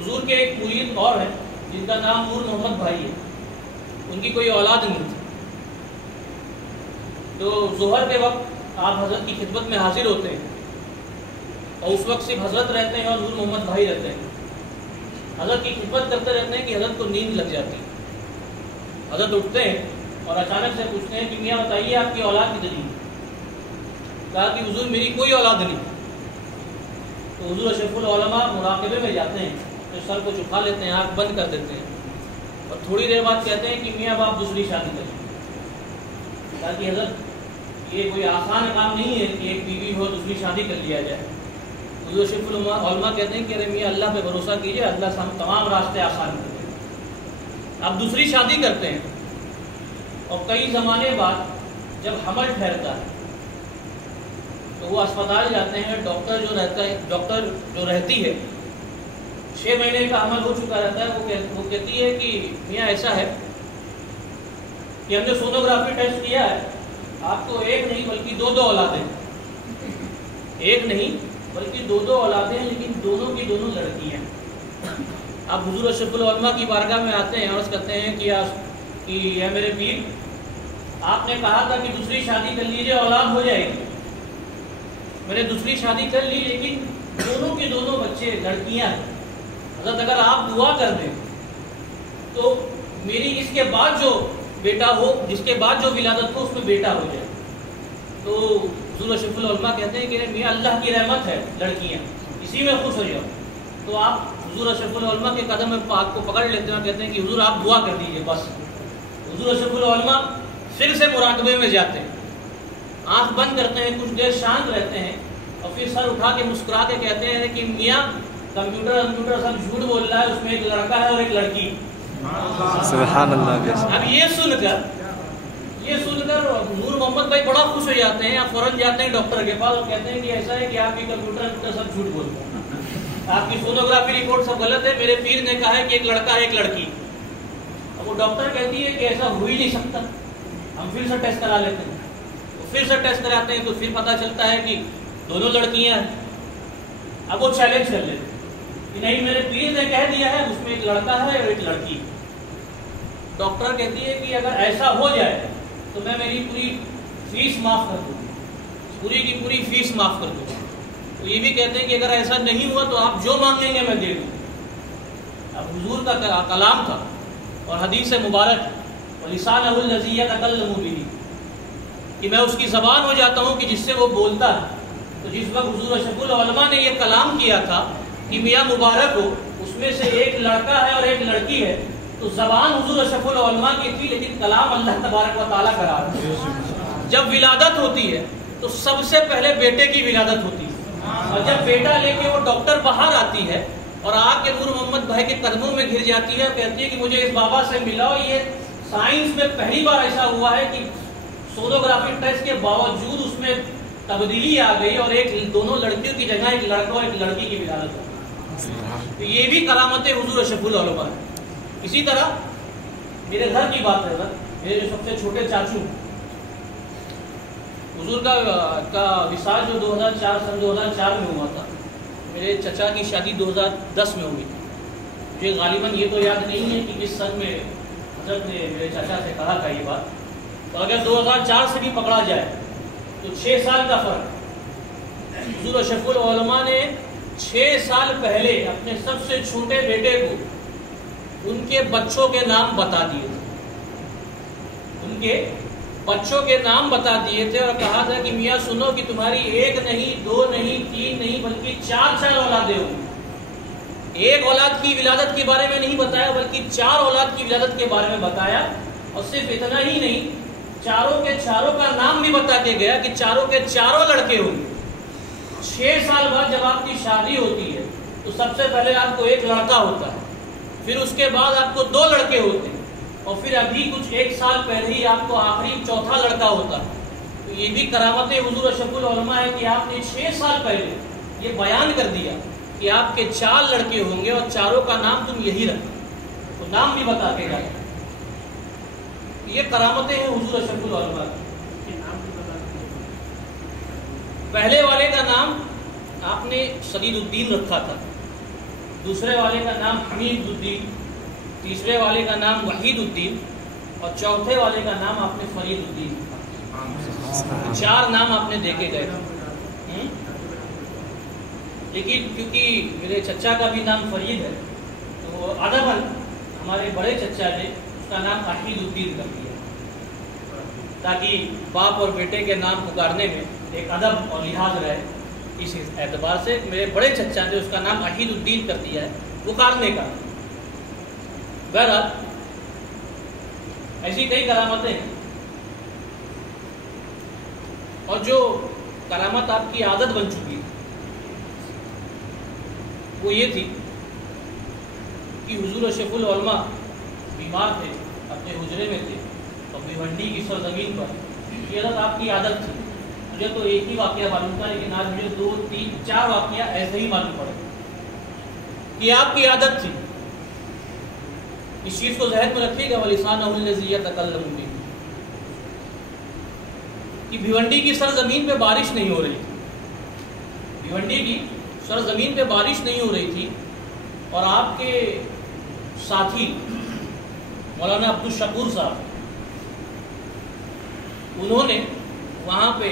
حضور کے ایک مرید اور ہیں جن کا نام نور محمد بھائی ہے، ان کی کوئی اولاد نہیں تھی، تو ظہر کے وقت آپ حضرت کی خدمت میں حاضر ہوتے ہیں اور اس وقت صرف حضرت رہتے ہیں اور نور محمد بھائی رہتے ہیں. حضرت کی خدمت کرتے رہتے ہیں کہ حضرت کو نیند لگ جاتی ہے. حضرت اٹھتے ہیں اور اچانک سے پوچھتے ہیں کہ میاں بتائیے آپ کی اولاد کتنی ہے؟ کہا کہ حضور میری کوئی اولاد نہیں. تو حضور اشرف العلماء مراقبے میں جاتے ہیں تو سر کو چھپا لیتے ہیں، آنکھ بند کر دیتے ہیں اور تھوڑی دیر بعد کہتے ہیں کہ میاں اب آپ دوسری شادی کریں. کہا کہ حضرت یہ کوئی آسان کام نہیں ہے کہ ایک بیوی ہو دوسری شادی کر لیا جائے. حضور اشرف العلماء کہتے ہیں کہ ارے میاں اللہ پہ بھروسہ کیجیے، اللہ سے ہم تمام راستے آسان کر دیں. اب دوسری شادی کرتے ہیں اور کئی زمانے بعد جب حمل ٹھہرتا ہے تو وہ اسپتال جاتے ہیں. ڈاکٹر جو رہتی ہے 6 مہینے کا حمل ہو چکا رہتا ہے، وہ کہتی ہے کہ میاں ایسا ہے کہ ہم نے سونوگرافی ٹیسٹ کیا ہے، آپ کو ایک نہیں بلکہ دو اولادیں، ایک نہیں بلکہ دو اولادیں ہیں، لیکن دونوں کی دونوں لڑکی ہیں. آپ حضور اشرف العلماء کی بارگاہ میں آتے ہیں، عرض کرتے ہیں کہ اے میرے پیر، آپ نے کہا تھا کہ دوسری شادی کر لیجیے اولاد ہو جائے گی. میں نے دوسری شادی کر لی لیکن دونوں کے دونوں بچے لڑکیاں ہیں. حضرت اگر آپ دعا کر دیں تو میری اس کے بعد جو بیٹا ہو، جس کے بعد جو ولادت ہو، اس میں بیٹا ہو جائے. تو حضور اشرف العلماء کہتے ہیں کہ میاں اللہ کی رحمت ہے، لڑکیاں اسی میں خوش ہو جاؤ. تو آپ حضور اشرف العلماء کے قدم پاک کو پکڑ لیتے ہیں اور کہتے ہیں کہ حضور آپ دعا کر دیجیے بس. حضور اشرف العلماء پھر سے مراقبے میں جاتے ہیں، آنکھ بند کرتے ہیں، کچھ دیر شانت رہتے ہیں اور پھر سر اٹھا کے مسکرا کے کہتے ہیں کہ میاں کمپیوٹر سب جھوٹ بول رہا ہے، اس میں ایک لڑکا ہے اور ایک لڑکی. سبحان اللہ. اب یہ سن کر نور محمد بھائی بڑا خوش ہو جاتے ہیں. آپ فوراً جاتے ہیں ڈاکٹر کے پاس اور کہتے ہیں کہ ایسا ہے کہ آپ کی کمپیوٹر سب جھوٹ بولتے ہیں، آپ کی سونوگرافی رپورٹ سب غلط ہے، میرے پیر نے کہا ہے کہ ایک لڑکا ہے ایک لڑکی. اب وہ ڈاکٹر کہتی ہے کہ ایسا ہو ہی نہیں سکتا، ہم پھر سے ٹیسٹ کرا لیتے ہیں. پھر سے ٹیسٹ کراتے ہیں تو پھر پتہ چلتا ہے کہ دونوں لڑکیاں ہیں. اب وہ چیلنج کر لیتے کہ نہیں، میرے پیر نے کہہ دیا ہے اس میں ایک لڑکا ہے اور ایک لڑکی. ڈاکٹر کہتی ہے کہ اگر ایسا ہو جائے تو میں میری پوری فیس معاف کر دوں، پوری کی پوری فیس معاف کر دوں. تو یہ بھی کہتے ہیں کہ اگر ایسا نہیں ہوا تو آپ جو مانگیں گے میں دے دوں. اب حضور کا کلام تھا اور حدیث مبارک وَلِسَانَهُ الَّذِي يَتَكَلَّمُ بِهِ، کہ میں اس کی زبان ہو جاتا ہوں کہ جس سے وہ بولتا ہے. تو جس وقت حضور اشرف العلماء نے یہ کلام کیا تھا کہ میاں مبارک ہو، اس میں سے ایک لڑکا ہے اور ایک لڑکی ہے، تو زبان حضور اشرف العلماء کی تھی لیکن کلام اللہ تبارک و تعالیٰ کا رہا ہے. جب ولادت ہوتی ہے تو سب سے پہلے بیٹے کی ولادت ہوتی ہے، اور جب بیٹا لے کے وہ ڈاکٹر باہر آتی ہے اور آ کے نور محمد بھائی کے قدموں میں گر جاتی ہے، کہتی ہے کہ مجھے اس بابا سے ملاؤ. یہ سائنس میں پہلی بار ایسا ہوا ہے کہ سونوگرافی ٹیسٹ کے باوجود اس میں تبدیلی آ گئی اور دونوں لڑکیوں کی جگہ ایک لڑکا اور ایک لڑکی کی ولادت ہو. تو یہ بھی کرامت حضور اشرف العلماء ہے. اسی طرح میرے گھر کی بات ہے، میرے جو سب سے چھوٹے چاچو، حضور کا وصال جو 2004 میں ہوا تھا، میرے چچا کی شادی 2010 میں ہوئی. مجھے غالباً یہ تو یاد نہیں ہے کہ کس سن میں حضرت نے میرے چچا سے کہا تھا یہ بات. تو اگر 2004 سے بھی پکڑا جائے تو 6 سال کا فرق. حضور اشرف العلماء نے 6 سال پہلے اپنے سب سے چھوٹے بیٹے کو ان کے بچوں کے نام بتا دیے تھے، ان کے بچوں کے نام بتا دیے تھے اور کہا تھا کہ میاں سنو کہ تمہاری 1 نہیں 2 نہیں 3 نہیں بلکہ 4 اولادیں ہوں. ایک اولاد کی ولادت کے بارے میں نہیں بتایا بلکہ 4 اولاد کی ولادت کے بارے میں بتایا. اور صرف اتنا ہی نہیں، چاروں کے چاروں کا نام بھی بتا کے گیا کہ چاروں کے چاروں لڑکے ہوں. 6 سال بعد جب آپ کی شادی ہوتی ہے تو سب سے پہلے آپ کو ایک لڑکا ہوتا ہے، پھر اس کے بعد آپ کو 2 لڑکے ہوتے ہیں، اور پھر ابھی کچھ 1 سال پہلے ہی آپ کو آخری 4تھا لڑکا ہوتا ہے. تو یہ بھی کرامت حضور اشرف العلماء ہے کہ آپ نے 6 سال پہلے یہ بیان کر دیا کہ آپ کے 4 لڑکے ہوں گے اور چاروں کا نام تم یہی رکھو. تو نام بھی بتا کے گئے. یہ کرامتیں ہیں حضور اشرف العلماء. پہلے والے کا نام آپ نے سدید الدین رکھا تھا، دوسرے والے کا نام حمید الدین، تیسرے والے کا نام وحید الدین اور چوتھے والے کا نام آپ نے فرید الدین، 4 نام آپ نے دیکھے گئے تھے۔ لیکن کیونکہ میرے چچا کا بھی نام فرید ہے تو ادباً ہمارے بڑے چچا نے اس کا نام وحید الدین کر دیا، تاکہ باپ اور بیٹے کے نام پکارنے میں ایک ادب اور لحاظ رہے۔ اس اعتبار سے میرے بڑے چچا نے اس کا نام وحید الدین کر دیا ہے پکارنے کا۔ بہرحال ایسی کئی کرامتیں ہیں، اور جو کرامت آپ کی عادت بن چکی ہے وہ یہ تھی کہ حضور اشرف العلماء بیمار تھے، اپنے حجرے میں تھے، اور بھیونڈی کی سرزمین پر یہ عادت آپ کی عادت تھی۔ مجھے تو ایک ہی واقعہ معلوم تھا، لیکن آج مجھے 2 3 4 واقعہ ایسے ہی معلوم پڑے کہ آپ کی عادت تھی۔ اس چیز کو ذہن میں رکھیے گا، وَلِسَانَهُ الَّذِي يَتَكَلَّمُ بِهِ، کہ بھیونڈی کی سرزمین پہ بارش نہیں ہو رہی تھی، بھیونڈی کی سرزمین پہ بارش نہیں ہو رہی تھی، اور آپ کے ساتھی مولانا عبدالشکور صاحب انہوں نے وہاں پہ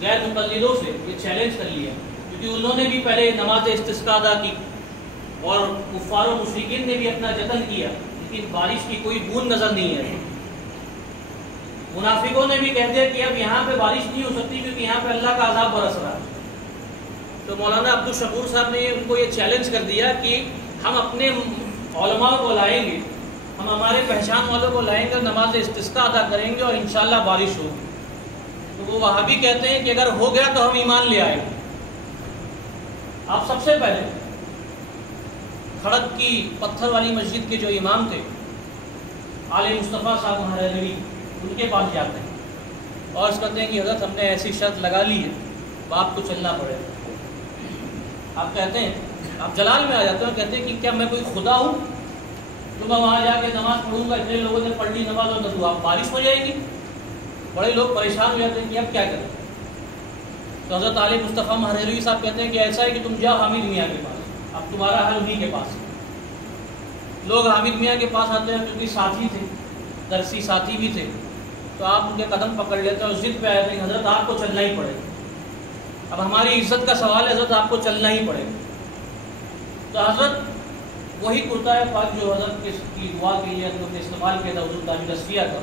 غیر مقلدوں سے یہ چیلنج کر لیا، کیونکہ انہوں نے بھی پہلے نماز استسقاء ادا کی اور کفار و مشرکین نے بھی اپنا جتن کیا، لیکن بارش کی کوئی بوند نظر نہیں ہے۔ منافقوں نے بھی کہہ دیا کہ اب یہاں پہ بارش نہیں ہو سکتی کیونکہ یہاں پہ اللہ کا عذاب برس رہا ہے۔ تو مولانا عبدالشکور صاحب نے ان کو یہ چیلنج کر دیا کہ ہم اپنے علماء کو لائیں گے، ہم ہمارے پہچان والوں کو لائیں گے، نماز استسقاء ادا کریں گے اور انشاءاللہ بارش ہوگی۔ تو وہ وہابی کہتے ہیں کہ اگر ہو گیا تو ہم ایمان لے آئیں گے۔ آپ سب سے پہلے کھڑک کی پتھر والی مسجد کے جو امام تھے عالم مصطفیٰ صاحب مہرلوی، ان کے پاس جاتے ہیں اور اس کہتے ہیں کہ حضرت ہم نے ایسی شرط لگا لی ہے، تو آپ کو چلنا پڑے گا۔ آپ کہتے ہیں، آپ جلال میں آ جاتے ہیں، کہتے ہیں کہ کیا میں کوئی خدا ہوں تو میں وہاں جا کے نماز پڑھوں گا، اتنے لوگوں نے پڑھ لی نماز اور تو آپ بارش ہو جائے گی۔ بڑے لوگ پریشان ہو جاتے ہیں کہ اب کیا کریں۔ تو حضرت عالم مصطفیٰ مہرلوی صاحب کہتے ہیں کہ ایسا ہے کہ تم جاؤ حامد میاں کے پاس، اب تمہارا حل انہی کے پاس۔ لوگ حامد میاں کے پاس آتے ہیں کیونکہ ساتھی تھے، درسی ساتھی بھی تھے، تو آپ ان کے قدم پکڑ لیتے ہیں اور ضد پہ آئے تھے کہ حضرت آپ کو چلنا ہی پڑے گا، اب ہماری عزت کا سوال ہے، حضرت آپ کو چلنا ہی پڑے گا۔ تو حضرت وہی کرتا پاک جو حضرت کی دعا کے لیے حضرت نے استعمال کیا تھا، حضور تعمیر اسفیہ کا،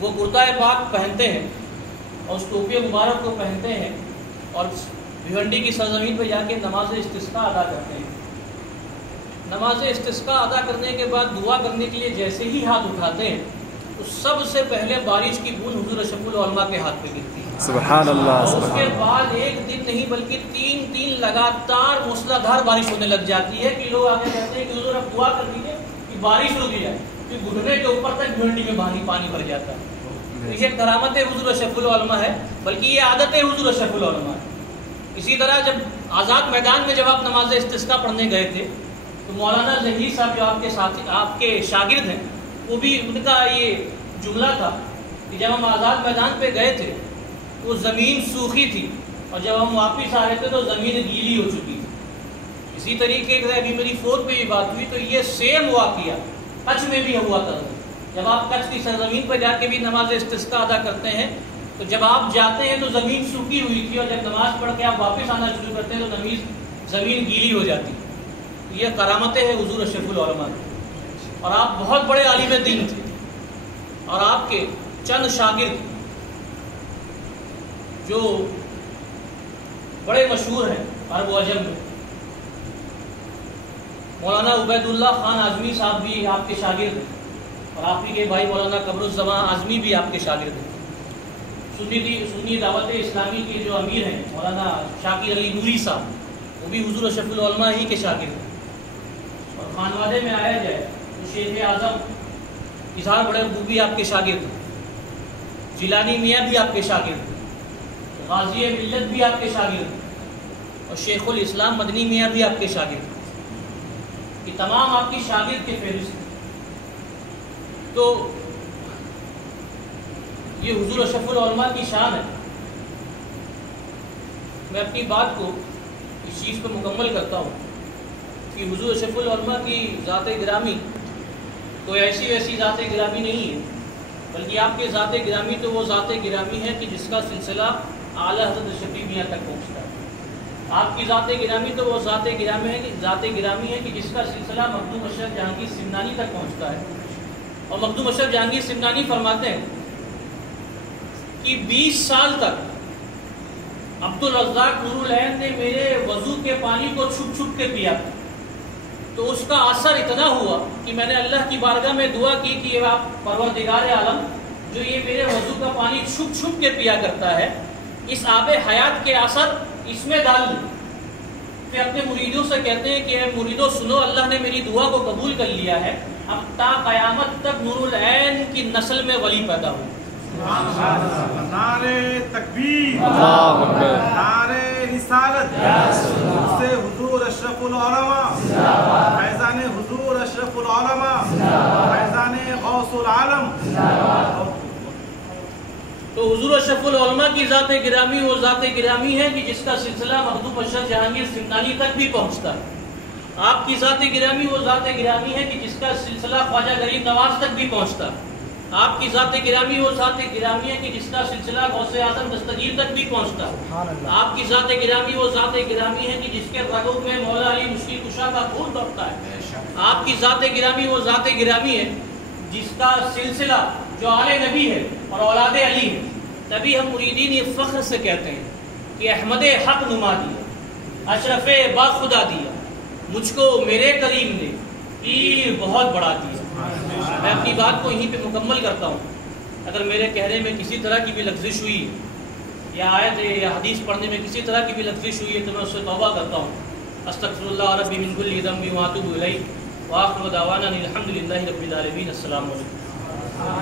وہ کرتا پاک پہنتے ہیں اور اس ٹوپی مبارک کو پہنتے ہیں اور بھیونڈی کی سرزمین پہ جا کے نماز استسقاء ادا کرتے ہیں۔ نماز استسقاء ادا کرنے کے بعد دعا کرنے کے لیے جیسے ہی ہاتھ اٹھاتے ہیں تو سب سے پہلے بارش کی بوند حضور اشرف العلماء کے ہاتھ پہ گرتی ہے۔ سبحان اللہ، اور اس کے بعد ایک دن نہیں بلکہ 3 لگاتار موسلادھار بارش ہونے لگ جاتی ہے کہ لوگ آگے کہتے ہیں کہ حضور اب دعا کر دیجیے کہ بارش رک جائے، کہ گھٹنے کے اوپر تک بھیونڈی میں پانی بھر جاتا ہے۔ یہ کرامت حضور اشرف العلماء ہے، بلکہ یہ عادت حضور اشرف العلماء ہے۔ اسی طرح جب آزاد میدان میں جب آپ نماز استسقاء پڑھنے گئے تھے تو مولانا ظہیر صاحب جو آپ کے ساتھی، آپ کے شاگرد ہیں، وہ بھی ان کا یہ جملہ تھا کہ جب ہم آزاد میدان پہ گئے تھے تو زمین سوکھی تھی اور جب ہم واپس آ رہے تھے تو زمین گیلی ہو چکی تھی۔ اسی طریقے سے ابھی میری فوت پہ بھی بات ہوئی تو یہ سیم واقعہ کچھ میں بھی ہوا تھا۔ جب آپ کچھ کی سرزمین پر جا کے بھی نماز استسقاء ادا کرتے ہیں تو جب آپ جاتے ہیں تو زمین سوکھی ہوئی تھی اور جب نماز پڑھ کے آپ واپس آنا شروع کرتے ہیں تو زمین گیلی ہو جاتی۔ یہ کرامتیں ہیں حضور اشرف العلماء کی، اور آپ بہت بڑے عالم دین تھے، اور آپ کے چند شاگرد جو بڑے مشہور ہیں عرب و عجم میں، مولانا عبید اللہ خان اعظمی صاحب بھی آپ کے شاگرد ہیں، اور آپ ہی کے بھائی مولانا قمر الزمان اعظمی بھی آپ کے شاگرد ہیں۔ سنی دعوت اسلامی کے جو امیر ہیں مولانا شاکر علی نوری صاحب، وہ بھی حضور اشرف العلماء ہی کے شاگرد ہیں۔ اور خانوادے میں آیا جائے تو شیخ اعظم اظہار بڑے ابو بھی آپ کے شاگرد ہیں، جیلانی میاں بھی آپ کے شاگرد ہیں، غازی ملت بھی آپ کے شاگرد ہیں، اور شیخ الاسلام مدنی میاں بھی آپ کے شاگرد ہیں۔ یہ تمام آپ کی شاگرد کے فہرست ہیں۔ تو یہ حضور اشرف العلماء کی شان ہے۔ میں اپنی بات کو اس چیز کو مکمل کرتا ہوں کہ حضور اشرف العلماء کی ذات گرامی کوئی ایسی ویسی ذات گرامی نہیں ہے، بلکہ آپ کے ذات گرامی تو وہ ذات گرامی ہے کہ جس کا سلسلہ اعلیٰ حضرت شفیع میاں تک پہنچتا ہے۔ آپ کی ذات گرامی تو وہ ذات گرامی ہے کہ جس کا سلسلہ مخدوم اشرف جہانگیر سمنانی تک پہنچتا ہے۔ اور مخدوم اشرف جہانگیر سمنانی فرماتے ہیں کہ 20 سال تک عبدالرزاق نور العین نے میرے وضو کے پانی کو چھپ چھپ کے پیا، تو اس کا اثر اتنا ہوا کہ میں نے اللہ کی بارگاہ میں دعا کی کہ یہ آپ پروردگار عالم جو یہ میرے وضو کا پانی چھپ چھپ کے پیا کرتا ہے، اس آب حیات کے اثر اس میں ڈال لیں۔ پھر اپنے مریدوں سے کہتے ہیں کہ اے مریدوں سنو، اللہ نے میری دعا کو قبول کر لیا ہے، اب تا قیامت تک نور العین کی نسل میں ولی پیدا ہو۔ نعرے تکبیر، اللہ اکبر، نعرے رسالت، سے حضور اشرف العلماء، فیضان حضور اشرف العلماء، فیضان غوث العالم۔ تو حضور اشرف العلماء کی ذات گرامی وہ ذات گرامی ہے کہ جس کا سلسلہ مخدوم اشرف جہانگیر سمنانی تک بھی پہنچتا ہے۔ آپ کی ذات گرامی وہ ذات گرامی ہے کہ جس کا سلسلہ خواجہ غریب نواز تک بھی پہنچتا ہے۔ آپ کی ذات گرامی وہ ذات گرامی ہے کہ جس کا سلسلہ غوث اعظم دستگیر تک بھی پہنچتا ہے۔ آپ کی ذات گرامی وہ ذات گرامی ہے کہ جس کے رگوں میں مولا علی مشکل کشا کا خون بہتا ہے۔ آپ کی ذات گرامی وہ ذات گرامی ہے جس کا سلسلہ جو آل نبی ہے اور اولاد علی ہے۔ تبھی ہم مریدین یہ فخر سے کہتے ہیں کہ احمد حق نما دیا، اشرف با خدا دیا، مجھ کو میرے کریم نے پیر بہت بڑا دیا۔ میں اپنی بات کو یہیں پہ مکمل کرتا ہوں۔ اگر میرے کہنے میں کسی طرح کی بھی لغزش ہوئی یا آیت یا حدیث پڑھنے میں کسی طرح کی بھی لغزش ہوئی ہے تو میں اس سے توبہ کرتا ہوں۔ استغفر اللہ ربی من کل ذنب واتوب الیہ، وآخر دعوانا الحمد للہ رب العالمین۔ السلام علیکم۔